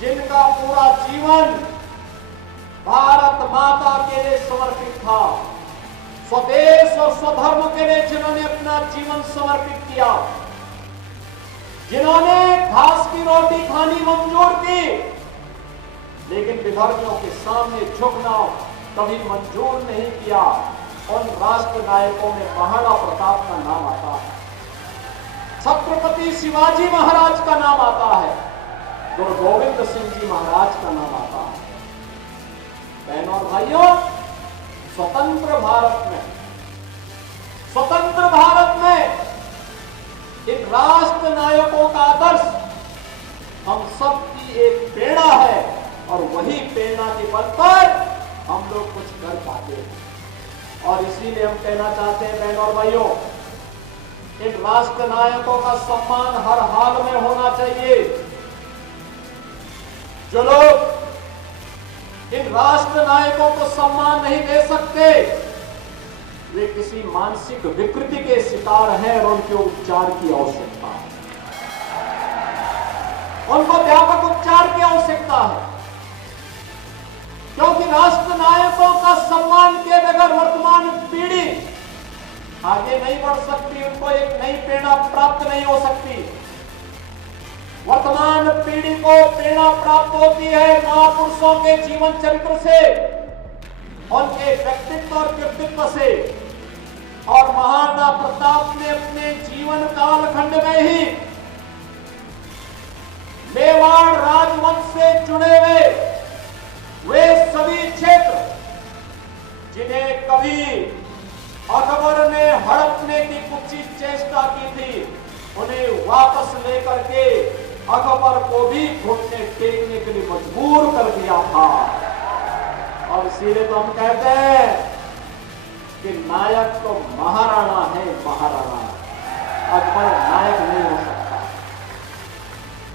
जिनका पूरा जीवन भारत माता के लिए समर्पित था, स्वदेश और स्वधर्म के लिए जिन्होंने अपना जीवन समर्पित किया, जिन्होंने घास की रोटी खानी मंजूर की, लेकिन विधर्मियों के सामने झुकना कभी मंजूर नहीं किया, उन राष्ट्र नायकों में महाराणा प्रताप का नाम आता है, छत्रपति शिवाजी महाराज का नाम आता है, गुरु गोविंद सिंह जी महाराज का नाम आता है। बहनों और भाइयों, स्वतंत्र भारत में इन राष्ट्र नायकों का आदर्श हम सबकी एक प्रेरणा है और वही प्रेरणा के बल पर हम लोग कुछ कर पाते हैं। और इसीलिए हम कहना चाहते हैं बहनों और भाइयों, इन राष्ट्र नायकों का सम्मान हर हाल में होना चाहिए। जो लोग इन राष्ट्र नायकों को सम्मान नहीं दे सकते, वे किसी मानसिक विकृति के शिकार हैं और उनके उपचार की आवश्यकता है, उनको व्यापक उपचार की आवश्यकता है, क्योंकि राष्ट्र नायकों का सम्मान किए बगैर वर्तमान पीढ़ी आगे नहीं बढ़ सकती, उनको एक नई प्रेरणा प्राप्त नहीं हो सकती। वर्तमान पीढ़ी को प्रेरणा प्राप्त होती है महापुरुषों के जीवन चरित्र से, उनके व्यक्तित्व और कृतित्व से। और महाराणा प्रताप ने अपने जीवन कालखंड में ही मेवाड़ राजवंश से जुड़े हुए वे सभी क्षेत्र जिन्हें कभी अकबर ने हड़पने की कुछ चेष्टा की थी, उन्हें वापस लेकर के अकबर को भी घुटने टेकने के लिए मजबूर कर दिया था। और इसीलिए तो हम कहते हैं कि नायक तो महाराणा है, महाराणा। अकबर नायक नहीं हो सकता।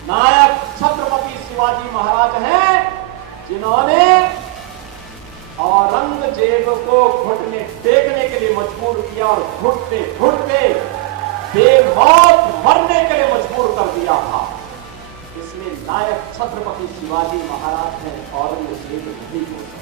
नायक छत्रपति शिवाजी महाराज हैं, जिन्होंने औरंगजेब को घुटने टेकने के लिए मजबूर किया और घुटते घुटते बेमौत मरने के लिए मजबूर कर दिया था। इसलिए नायक छत्रपति शिवाजी महाराज हैं, औरंगजेब नहीं हो सकता।